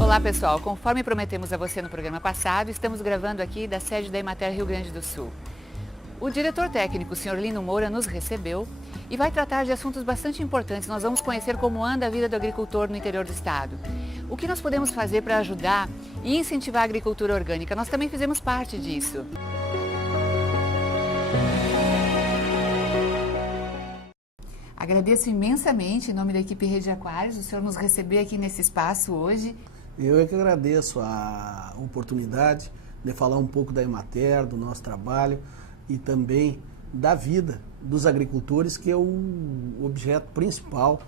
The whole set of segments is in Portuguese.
Olá pessoal, conforme prometemos a você no programa passado, estamos gravando aqui da sede da Emater Rio Grande do Sul. O diretor técnico, o Sr. Lino Moura, nos recebeu e vai tratar de assuntos bastante importantes. Nós vamos conhecer como anda a vida do agricultor no interior do estado. O que nós podemos fazer para ajudar e incentivar a agricultura orgânica? Nós também fizemos parte disso. Agradeço imensamente, em nome da equipe Rede Aquários, o senhor nos receber aqui nesse espaço hoje. Eu é que agradeço a oportunidade de falar um pouco da Emater, do nosso trabalho e também da vida dos agricultores, que é o objeto principal,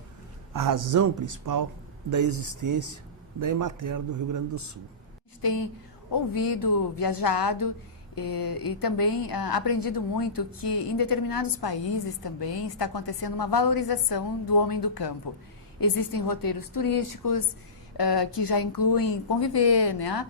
a razão principal da existência da Emater do Rio Grande do Sul. A gente tem ouvido, viajado e também aprendido muito que em determinados países também está acontecendo uma valorização do homem do campo. Existem roteiros turísticos que já incluem conviver, né?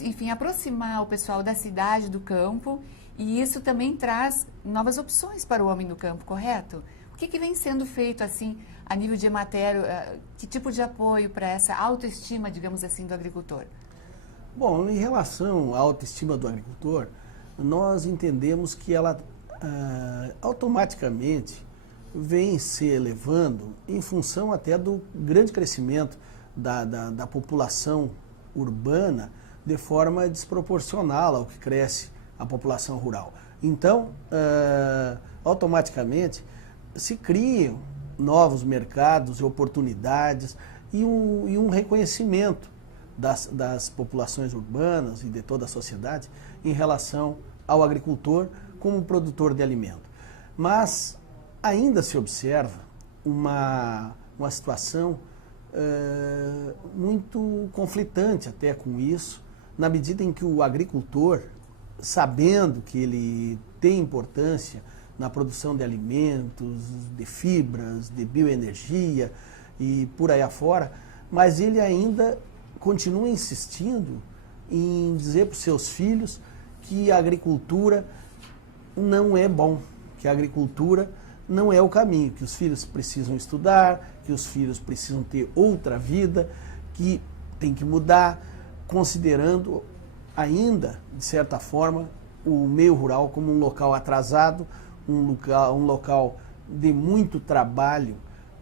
Enfim, aproximar o pessoal da cidade, do campo, e isso também traz novas opções para o homem do campo, correto? O que vem sendo feito assim a nível de Emater, que tipo de apoio para essa autoestima, digamos assim, do agricultor? Bom, em relação à autoestima do agricultor, nós entendemos que ela automaticamente vem se elevando em função até do grande crescimento da população urbana de forma desproporcional ao que cresce a população rural. Então, automaticamente se criam novos mercados e oportunidades e um reconhecimento das populações urbanas e de toda a sociedade em relação ao agricultor como produtor de alimento. Mas ainda se observa uma situação muito conflitante até com isso, na medida em que o agricultor, sabendo que ele tem importância na produção de alimentos, de fibras, de bioenergia e por aí afora, mas ele ainda continua insistindo em dizer para os seus filhos que a agricultura não é bom, que a agricultura não é o caminho, que os filhos precisam estudar, que os filhos precisam ter outra vida, que tem que mudar, considerando ainda, de certa forma, o meio rural como um local atrasado, um local de muito trabalho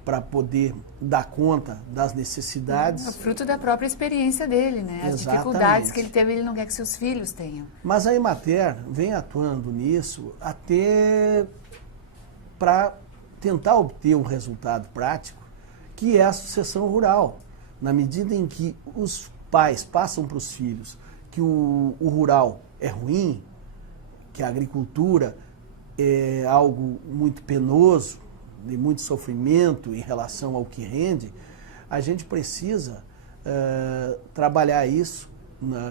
para poder dar conta das necessidades. É fruto da própria experiência dele, né? As dificuldades que ele teve, ele não quer que seus filhos tenham. Mas a Emater vem atuando nisso até para tentar obter um resultado prático, que é a sucessão rural. Na medida em que os pais passam para os filhos que o rural é ruim, que a agricultura é algo muito penoso, de muito sofrimento em relação ao que rende, a gente precisa trabalhar isso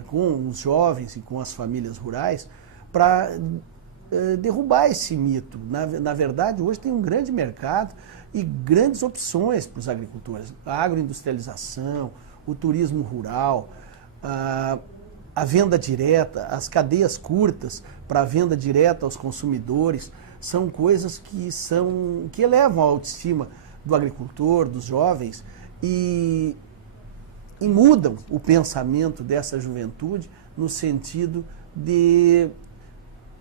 com os jovens e com as famílias rurais para derrubar esse mito. Na verdade, hoje tem um grande mercado e grandes opções para os agricultores. A agroindustrialização, o turismo rural, a venda direta, as cadeias curtas para a venda direta aos consumidores, são coisas que elevam a autoestima do agricultor, dos jovens, e mudam o pensamento dessa juventude no sentido de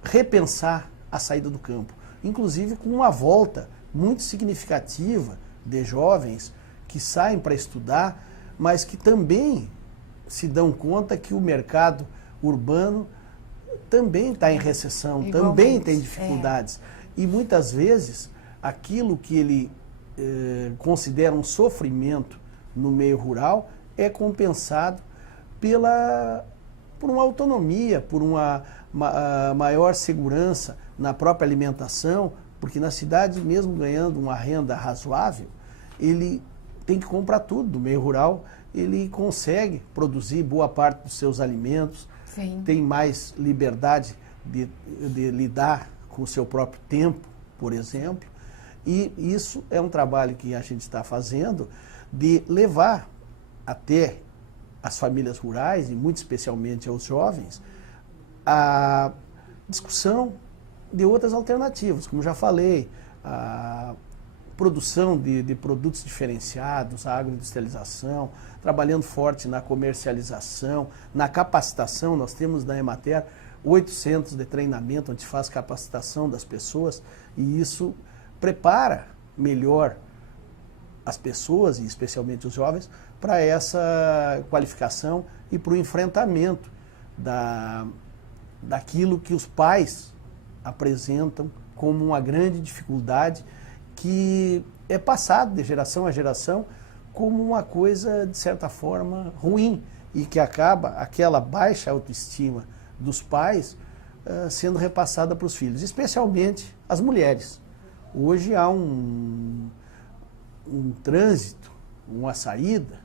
repensar a saída do campo, inclusive com uma volta muito significativa de jovens que saem para estudar, mas que também se dão conta que o mercado urbano também está em recessão, também tem dificuldades. E muitas vezes aquilo que ele considera um sofrimento no meio rural é compensado por uma autonomia, por uma maior segurança na própria alimentação, porque na cidade, mesmo ganhando uma renda razoável, ele tem que comprar tudo. Do meio rural, ele consegue produzir boa parte dos seus alimentos, Sim. Tem mais liberdade de lidar com o seu próprio tempo, por exemplo, e isso é um trabalho que a gente está fazendo de levar até as famílias rurais, e muito especialmente aos jovens, a discussão de outras alternativas, como já falei, produção de produtos diferenciados, a agroindustrialização, trabalhando forte na comercialização, na capacitação. Nós temos na Emater 8 centros de treinamento onde faz capacitação das pessoas e isso prepara melhor as pessoas, e especialmente os jovens, para essa qualificação e para o enfrentamento daquilo que os pais apresentam como uma grande dificuldade que é passado de geração a geração como uma coisa, de certa forma, ruim e que acaba aquela baixa autoestima dos pais sendo repassada para os filhos, especialmente as mulheres. Hoje há um trânsito, uma saída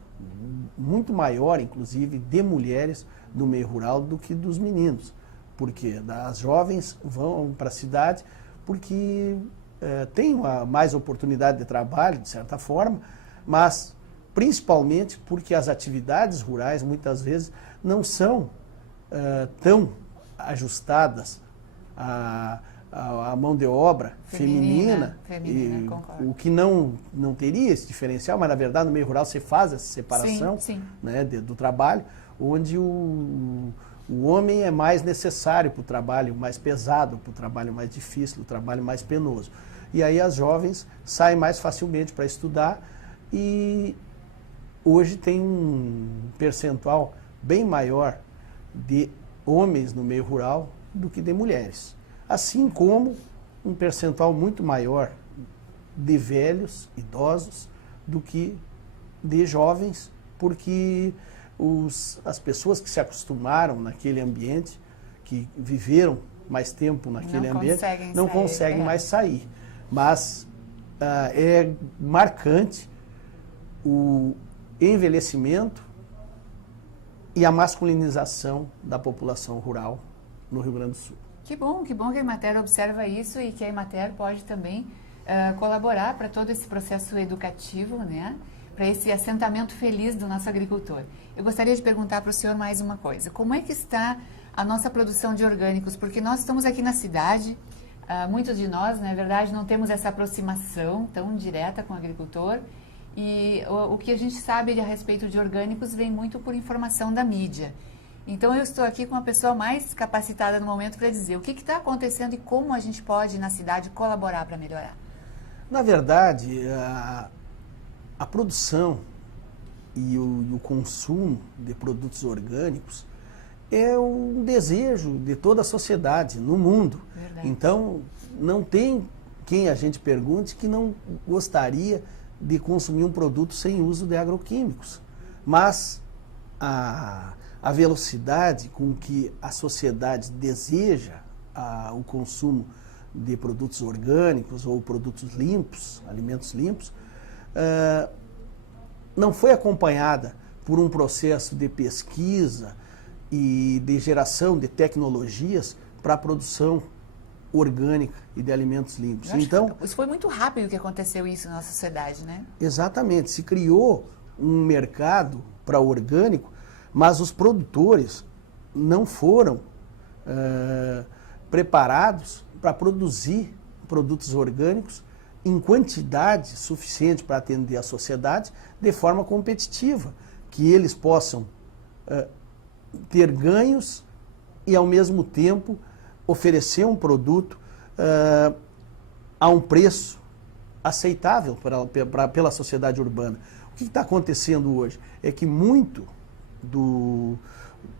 muito maior, inclusive, de mulheres do meio rural do que dos meninos. Porque as jovens vão para a cidade porque têm mais oportunidade de trabalho, de certa forma, mas principalmente porque as atividades rurais, muitas vezes, não são tão ajustadas à mão de obra feminina e o que não teria esse diferencial, mas na verdade no meio rural você faz essa separação né, do trabalho, onde o homem é mais necessário para o trabalho mais pesado, para o trabalho mais difícil, o trabalho mais penoso. E aí as jovens saem mais facilmente para estudar e hoje tem um percentual bem maior de homens no meio rural do que de mulheres. Assim como um percentual muito maior de velhos, idosos, do que de jovens, porque as pessoas que se acostumaram naquele ambiente, que viveram mais tempo naquele ambiente, não conseguem mais sair. Mas é marcante o envelhecimento e a masculinização da população rural no Rio Grande do Sul. Que bom que a Emater observa isso e que a Emater pode também colaborar para todo esse processo educativo, né? Para esse assentamento feliz do nosso agricultor. Eu gostaria de perguntar para o senhor mais uma coisa. Como é que está a nossa produção de orgânicos? Porque nós estamos aqui na cidade, muitos de nós, na verdade, não temos essa aproximação tão direta com o agricultor. E o que a gente sabe a respeito de orgânicos vem muito por informação da mídia. Então, eu estou aqui com a pessoa mais capacitada no momento para dizer o que está acontecendo e como a gente pode, na cidade, colaborar para melhorar. Na verdade, a produção e o consumo de produtos orgânicos é um desejo de toda a sociedade no mundo. Verdade. Então, não tem quem a gente pergunte que não gostaria de consumir um produto sem uso de agroquímicos. Mas a velocidade com que a sociedade deseja o consumo de produtos orgânicos ou produtos limpos, alimentos limpos, não foi acompanhada por um processo de pesquisa e de geração de tecnologias para a produção orgânica e de alimentos limpos. Então, isso foi muito rápido que aconteceu isso na nossa sociedade, né? Exatamente. Se criou um mercado para o orgânico, mas os produtores não foram preparados para produzir produtos orgânicos em quantidade suficiente para atender a sociedade de forma competitiva, que eles possam ter ganhos e, ao mesmo tempo, oferecer um produto a um preço aceitável pela sociedade urbana. O que está acontecendo hoje é que muito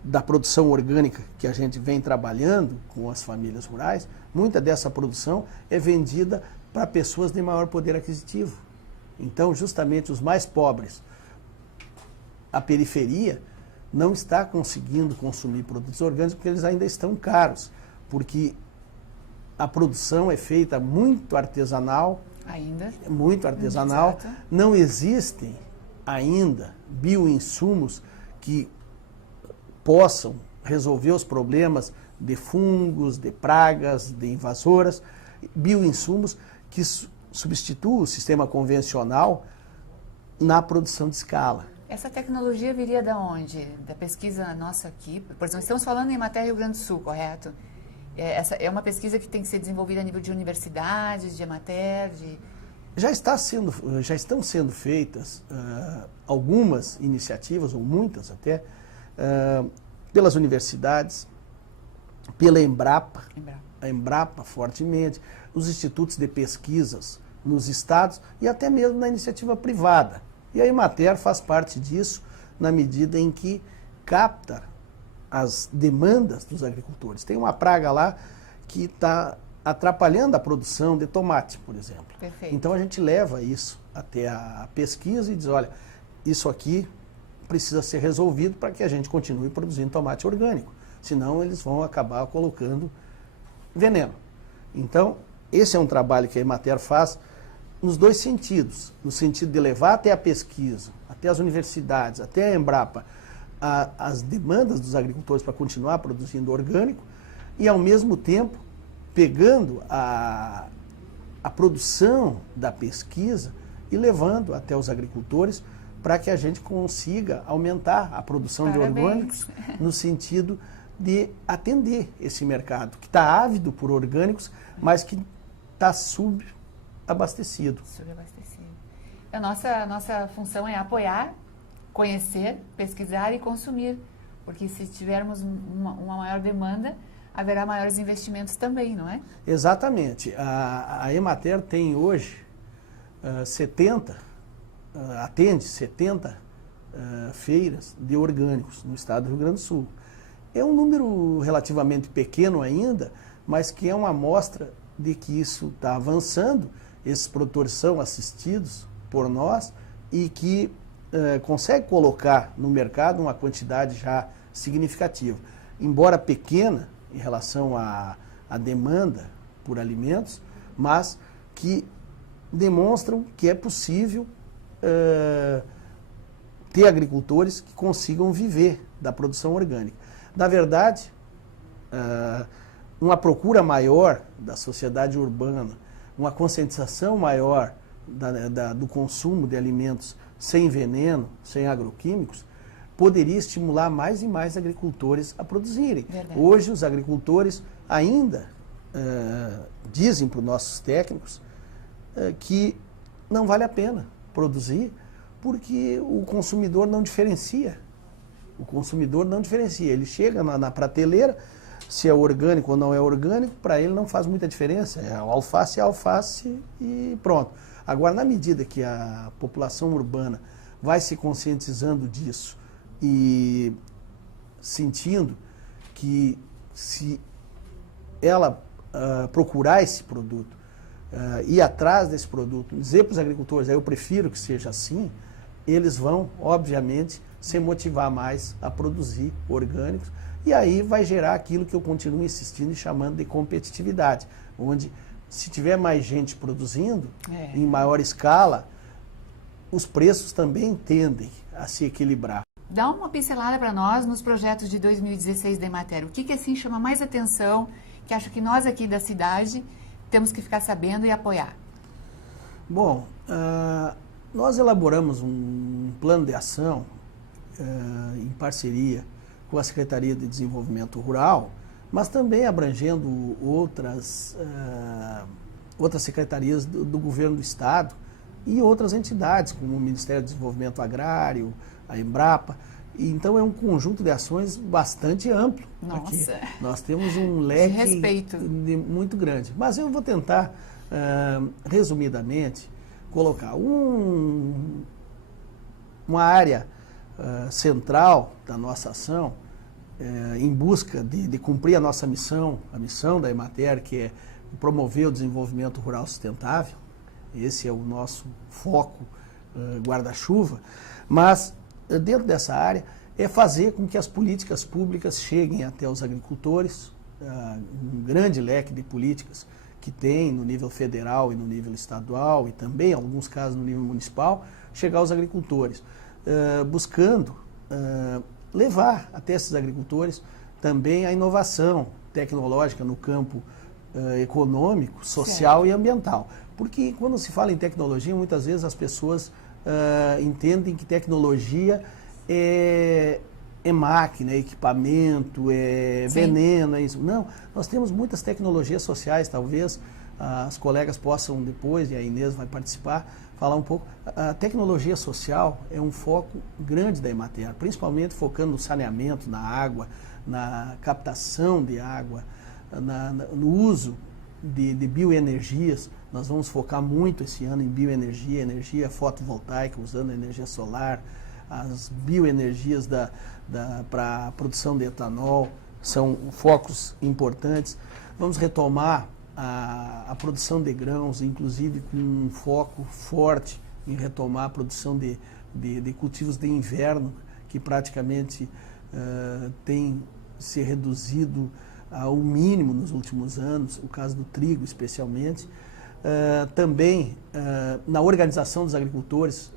da produção orgânica que a gente vem trabalhando com as famílias rurais, muita dessa produção é vendida para pessoas de maior poder aquisitivo. Então, justamente os mais pobres, a periferia, não está conseguindo consumir produtos orgânicos porque eles ainda estão caros, porque a produção é feita muito artesanal, muito artesanal, não existem ainda bioinsumos que possam resolver os problemas de fungos, de pragas, de invasoras, bioinsumos que substituam o sistema convencional na produção de escala. Essa tecnologia viria de onde? Da pesquisa nossa aqui? Por exemplo, estamos falando em Emater Rio Grande do Sul, correto? Essa é uma pesquisa que tem que ser desenvolvida a nível de universidades, de Emater, já estão sendo feitas algumas iniciativas, ou muitas até, pelas universidades, pela Embrapa, a Embrapa fortemente, os institutos de pesquisas nos estados e até mesmo na iniciativa privada. E a Emater faz parte disso na medida em que capta as demandas dos agricultores. Tem uma praga lá que está atrapalhando a produção de tomate, por exemplo. Perfeito. Então a gente leva isso até a pesquisa e diz, olha, isso aqui precisa ser resolvido para que a gente continue produzindo tomate orgânico. Senão eles vão acabar colocando veneno. Então, esse é um trabalho que a Emater faz nos dois sentidos. No sentido de levar até a pesquisa, até as universidades, até a Embrapa, as demandas dos agricultores para continuar produzindo orgânico e, ao mesmo tempo, pegando a produção da pesquisa e levando até os agricultores para que a gente consiga aumentar a produção de orgânicos no sentido de atender esse mercado, que está ávido por orgânicos, mas que está subabastecido. Subabastecido. A nossa função é apoiar, conhecer, pesquisar e consumir, porque se tivermos uma maior demanda, haverá maiores investimentos também, não é? Exatamente. A Emater tem hoje atende 70 feiras de orgânicos no estado do Rio Grande do Sul. É um número relativamente pequeno ainda, mas que é uma amostra de que isso está avançando. Esses produtores são assistidos por nós e que consegue colocar no mercado uma quantidade já significativa. Embora pequena em relação à demanda por alimentos, mas que demonstram que é possível ter agricultores que consigam viver da produção orgânica. Na verdade, uma procura maior da sociedade urbana, uma conscientização maior do consumo de alimentos sem veneno, sem agroquímicos, poderia estimular mais e mais agricultores a produzirem. Verdade. Hoje, os agricultores ainda dizem para os nossos técnicos que não vale a pena produzir porque o consumidor não diferencia. O consumidor não diferencia. Ele chega na prateleira, se é orgânico ou não é orgânico, para ele não faz muita diferença. É alface e pronto. Agora, na medida que a população urbana vai se conscientizando disso e sentindo que se ela procurar esse produto, ir atrás desse produto, dizer para os agricultores, eu prefiro que seja assim, eles vão, obviamente, se motivar mais a produzir orgânicos, e aí vai gerar aquilo que eu continuo insistindo e chamando de competitividade, onde se tiver mais gente produzindo, em maior escala, os preços também tendem a se equilibrar. Dá uma pincelada para nós nos projetos de 2016 da Emater. O que assim chama mais atenção, que acho que nós aqui da cidade temos que ficar sabendo e apoiar? Bom, nós elaboramos um plano de ação em parceria com a Secretaria de Desenvolvimento Rural, mas também abrangendo outras secretarias do governo do Estado e outras entidades, como o Ministério do Desenvolvimento Agrário, a Embrapa. Então é um conjunto de ações bastante amplo. Nossa. Aqui. Nós temos um leque muito grande. Mas eu vou tentar, resumidamente, colocar uma área central da nossa ação em busca de cumprir a nossa missão, a missão da Emater, que é promover o desenvolvimento rural sustentável. Esse é o nosso foco guarda-chuva. Mas, dentro dessa área, é fazer com que as políticas públicas cheguem até os agricultores, um grande leque de políticas que tem no nível federal e no nível estadual e também, em alguns casos, no nível municipal, chegar aos agricultores, buscando levar até esses agricultores também a inovação tecnológica no campo econômico, social e ambiental. Porque quando se fala em tecnologia, muitas vezes as pessoas entendem que tecnologia é máquina, é equipamento, é veneno, é isso. Não, nós temos muitas tecnologias sociais, talvez as colegas possam depois, e a Inês vai participar, falar um pouco. A tecnologia social é um foco grande da Emater, principalmente focando no saneamento, na água, na captação de água, no uso de bioenergias. Nós vamos focar muito esse ano em bioenergia, energia fotovoltaica, usando energia solar, as bioenergias para a produção de etanol, são focos importantes. Vamos retomar a produção de grãos, inclusive com um foco forte em retomar a produção de cultivos de inverno, que praticamente tem se reduzido ao mínimo nos últimos anos, o caso do trigo especialmente. Também na organização dos agricultores,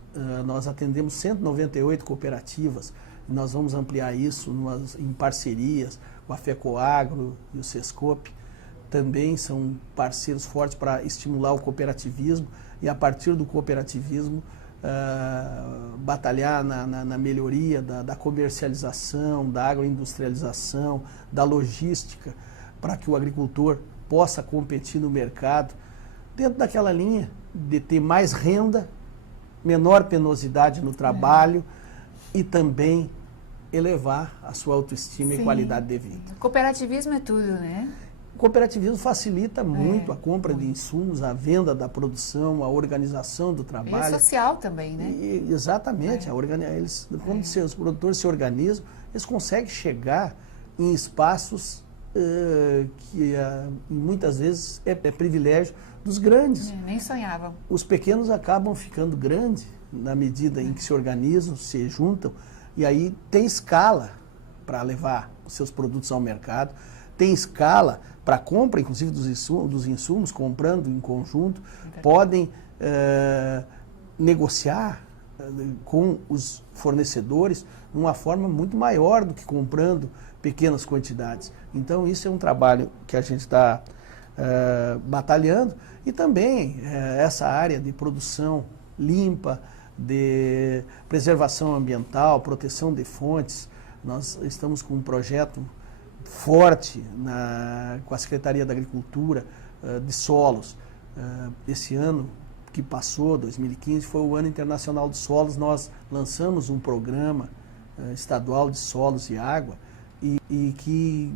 nós atendemos 198 cooperativas, nós vamos ampliar isso em parcerias com a FECOAGRO e o SESCOP, também são parceiros fortes para estimular o cooperativismo e, a partir do cooperativismo, batalhar na melhoria da comercialização, da agroindustrialização, da logística, para que o agricultor possa competir no mercado, dentro daquela linha de ter mais renda, menor penosidade no trabalho e também elevar a sua autoestima e qualidade de vida. O cooperativismo é tudo, né? O cooperativismo facilita muito a compra de insumos, a venda da produção, a organização do trabalho. E social também, né? Exatamente. Quando os produtores se organizam, eles conseguem chegar em espaços que muitas vezes é privilégio dos grandes. Nem sonhavam. Os pequenos acabam ficando grandes na medida em que se organizam, se juntam, e aí tem escala para levar os seus produtos ao mercado, tem escala para compra, inclusive dos insumos, comprando em conjunto, podem negociar com os fornecedores de uma forma muito maior do que comprando pequenas quantidades. Então, isso é um trabalho que a gente está batalhando, e também essa área de produção limpa, de preservação ambiental, proteção de fontes. Nós estamos com um projeto forte com a Secretaria da Agricultura de solos. Esse ano que passou, 2015, foi o Ano Internacional dos Solos. Nós lançamos um programa estadual de solos e água e que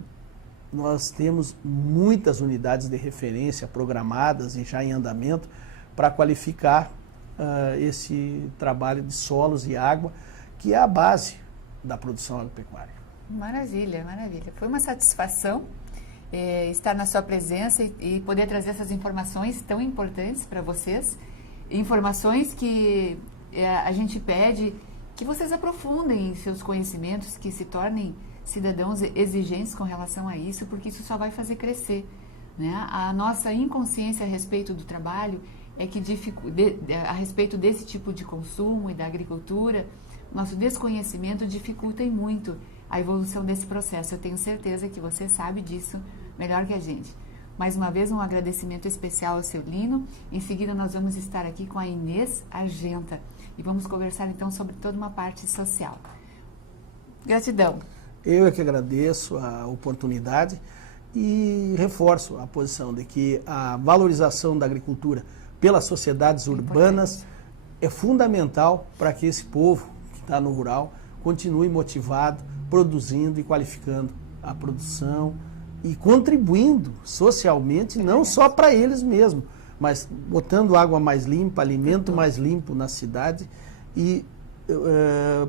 nós temos muitas unidades de referência programadas e já em andamento para qualificar esse trabalho de solos e água, que é a base da produção agropecuária. Maravilha, maravilha. Foi uma satisfação estar na sua presença e poder trazer essas informações tão importantes para vocês. Informações que a gente pede que vocês aprofundem em seus conhecimentos, que se tornem cidadãos exigentes com relação a isso, porque isso só vai fazer crescer, né? A nossa inconsciência a respeito do trabalho é que a respeito desse tipo de consumo e da agricultura, nosso desconhecimento dificulta muito a evolução desse processo. Eu tenho certeza que você sabe disso melhor que a gente. Mais uma vez, um agradecimento especial ao seu Lino. Em seguida, nós vamos estar aqui com a Inês Argenta e vamos conversar então sobre toda uma parte social. Gratidão. Eu é que agradeço a oportunidade e reforço a posição de que a valorização da agricultura pelas sociedades urbanas é fundamental para que esse povo que está no rural continue motivado, produzindo e qualificando a produção e contribuindo socialmente, não só para eles mesmos, mas botando água mais limpa, alimento mais limpo na cidade e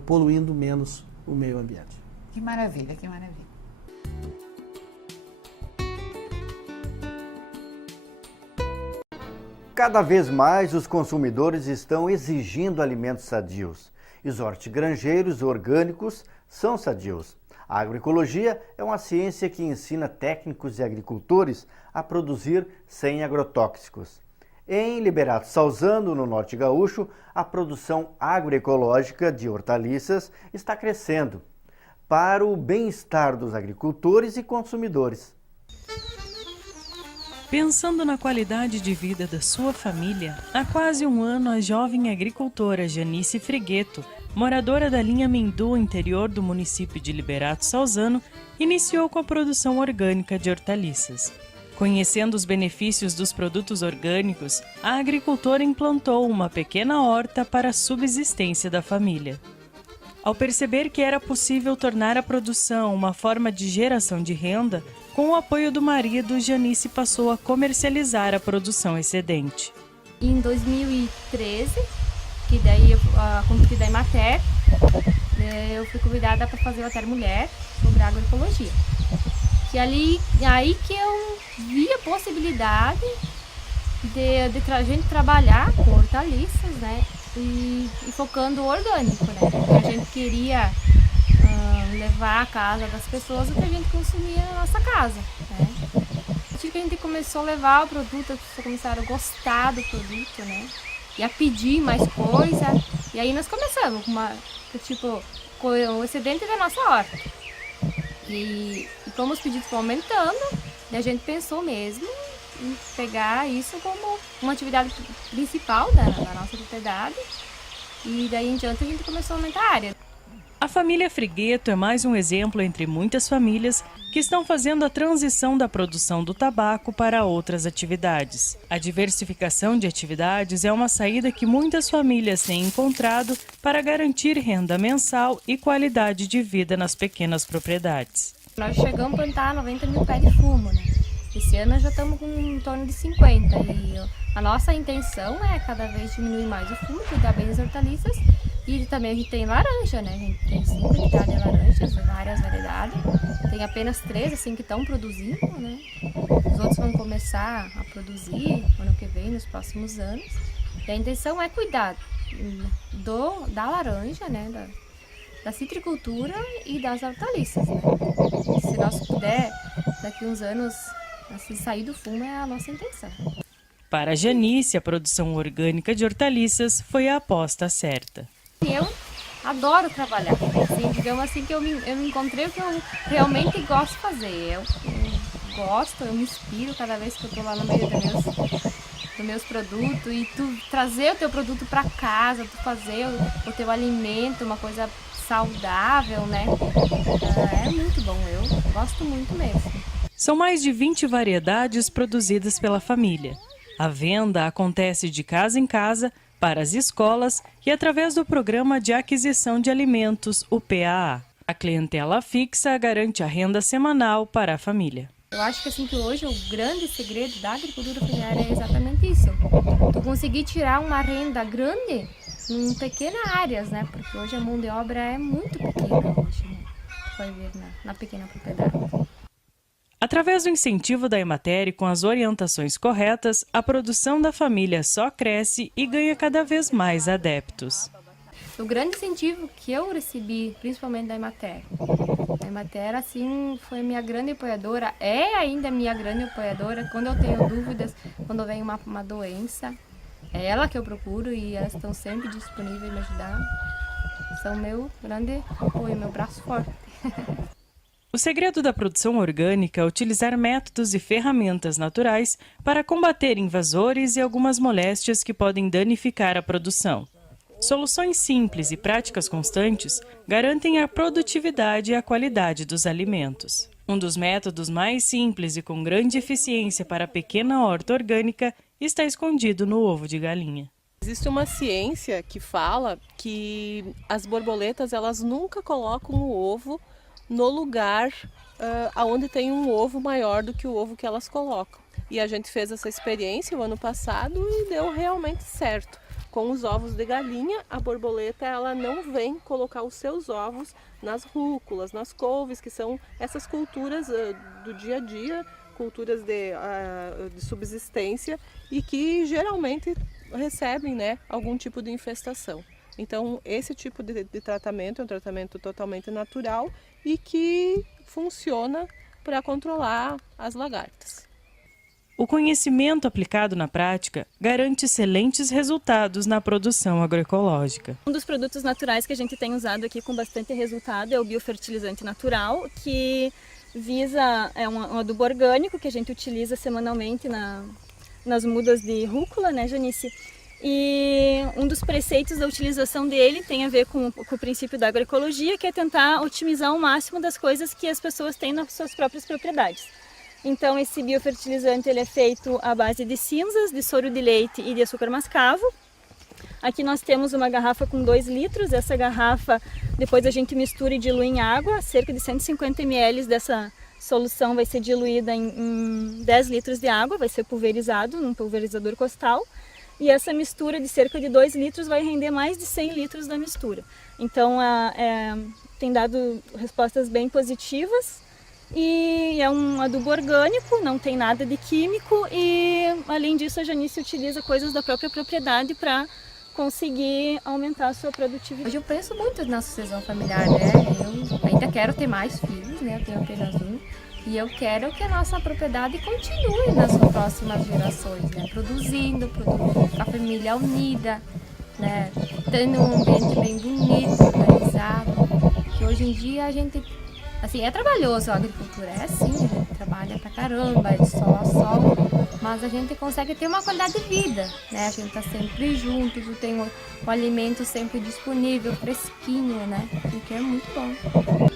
poluindo menos o meio ambiente. Que maravilha, que maravilha. Cada vez mais os consumidores estão exigindo alimentos sadios. E os hortigranjeiros orgânicos são sadios. A agroecologia é uma ciência que ensina técnicos e agricultores a produzir sem agrotóxicos. Em Liberato Salzano, no Norte Gaúcho, a produção agroecológica de hortaliças está crescendo para o bem-estar dos agricultores e consumidores. Pensando na qualidade de vida da sua família, há quase um ano a jovem agricultora Janice Fregueto, moradora da linha Mendu, interior do município de Liberato Salzano, iniciou com a produção orgânica de hortaliças. Conhecendo os benefícios dos produtos orgânicos, a agricultora implantou uma pequena horta para a subsistência da família. Ao perceber que era possível tornar a produção uma forma de geração de renda, com o apoio do marido, Janice passou a comercializar a produção excedente. Em 2013, que daí a convite da Emater, eu fui convidada para fazer o Emater Mulher sobre agroecologia. E aí que eu vi a possibilidade de a gente trabalhar com hortaliças, né? E focando o orgânico, né? Porque a gente queria levar à casa das pessoas o que a gente consumia na nossa casa, né? A gente começou a levar o produto, as pessoas começaram a gostar do produto, né? E a pedir mais coisa. E aí nós começamos com o excedente da nossa horta. E como os pedidos foram aumentando, a gente pensou mesmo em pegar isso como uma atividade principal da nossa propriedade. E daí em diante a gente começou a aumentar a área. A família Frigueto é mais um exemplo entre muitas famílias que estão fazendo a transição da produção do tabaco para outras atividades. A diversificação de atividades é uma saída que muitas famílias têm encontrado para garantir renda mensal e qualidade de vida nas pequenas propriedades. Nós chegamos a plantar 90 mil pés de fumo, né? Esse ano nós já estamos com em torno de 50 e a nossa intenção é cada vez diminuir mais o fumo, cuidar bem das hortaliças. E também a gente tem laranja, né? A gente tem 5 hectares de laranjas, várias variedades. Tem apenas 3 assim que estão produzindo, né? Os outros vão começar a produzir ano que vem, nos próximos anos. E a intenção é cuidar da laranja, né? Da citricultura e das hortaliças, né? Se nós puder, daqui uns anos, assim, sair do fumo é a nossa intenção. Para a Janice, a produção orgânica de hortaliças foi a aposta certa. Eu adoro trabalhar, assim, digamos assim que eu me encontrei o que eu realmente gosto de fazer. Eu gosto, eu me inspiro cada vez que eu estou lá no meio dos meus produtos e tu trazer o teu produto para casa, tu fazer o teu alimento, uma coisa saudável, né? É muito bom, eu gosto muito mesmo. São mais de 20 variedades produzidas pela família. A venda acontece de casa em casa, para as escolas e através do Programa de Aquisição de Alimentos, o PAA. A clientela fixa garante a renda semanal para a família. Eu acho que assim que hoje o grande segredo da agricultura familiar é exatamente isso. Tu conseguir tirar uma renda grande em pequenas áreas, né? Porque hoje a mão de obra é muito pequena hoje, né? Tu vai ver na pequena propriedade. Através do incentivo da Emater e com as orientações corretas, a produção da família só cresce e ganha cada vez mais adeptos. O grande incentivo que eu recebi, principalmente da Emater, a Emater assim, foi minha grande apoiadora, é ainda minha grande apoiadora. Quando eu tenho dúvidas, quando vem uma doença, é ela que eu procuro e elas estão sempre disponíveis a me ajudar. São meu grande apoio, meu braço forte. O segredo da produção orgânica é utilizar métodos e ferramentas naturais para combater invasores e algumas moléstias que podem danificar a produção. Soluções simples e práticas constantes garantem a produtividade e a qualidade dos alimentos. Um dos métodos mais simples e com grande eficiência para a pequena horta orgânica está escondido no ovo de galinha. Existe uma ciência que fala que as borboletas elas nunca colocam o ovo no lugar onde tem um ovo maior do que o ovo que elas colocam. E a gente fez essa experiência o ano passado e deu realmente certo. Com os ovos de galinha, a borboleta ela não vem colocar os seus ovos nas rúculas, nas couves, que são essas culturas do dia a dia, culturas de subsistência e que geralmente recebem, né, algum tipo de infestação. Então, esse tipo de tratamento é um tratamento totalmente natural e que funciona para controlar as lagartas. O conhecimento aplicado na prática garante excelentes resultados na produção agroecológica. Um dos produtos naturais que a gente tem usado aqui com bastante resultado é o biofertilizante natural, que visa, é um adubo orgânico que a gente utiliza semanalmente nas mudas de rúcula, né, Janice? E um dos preceitos da utilização dele tem a ver com o princípio da agroecologia, que é tentar otimizar o máximo das coisas que as pessoas têm nas suas próprias propriedades. Então esse biofertilizante ele é feito à base de cinzas, de soro de leite e de açúcar mascavo. Aqui nós temos uma garrafa com 2 litros, essa garrafa depois a gente mistura e dilui em água, cerca de 150 ml dessa solução vai ser diluída em 10 litros de água, vai ser pulverizado num pulverizador costal. E essa mistura de cerca de 2 litros vai render mais de 100 litros da mistura. Então tem dado respostas bem positivas e é um adubo orgânico, não tem nada de químico e além disso a Janice utiliza coisas da própria propriedade para conseguir aumentar a sua produtividade. Hoje eu penso muito na sucessão familiar, né? Eu ainda quero ter mais filhos, né? Eu tenho apenas um. E eu quero que a nossa propriedade continue nas próximas gerações, né? Produzindo com a família unida, né? Tendo um ambiente bem bonito, organizado. Que hoje em dia a gente... Assim, é trabalhoso a agricultura, é sim, a gente trabalha pra caramba, de sol a sol, mas a gente consegue ter uma qualidade de vida, né? A gente tá sempre junto, tem o alimento sempre disponível, fresquinho, né? O que é muito bom.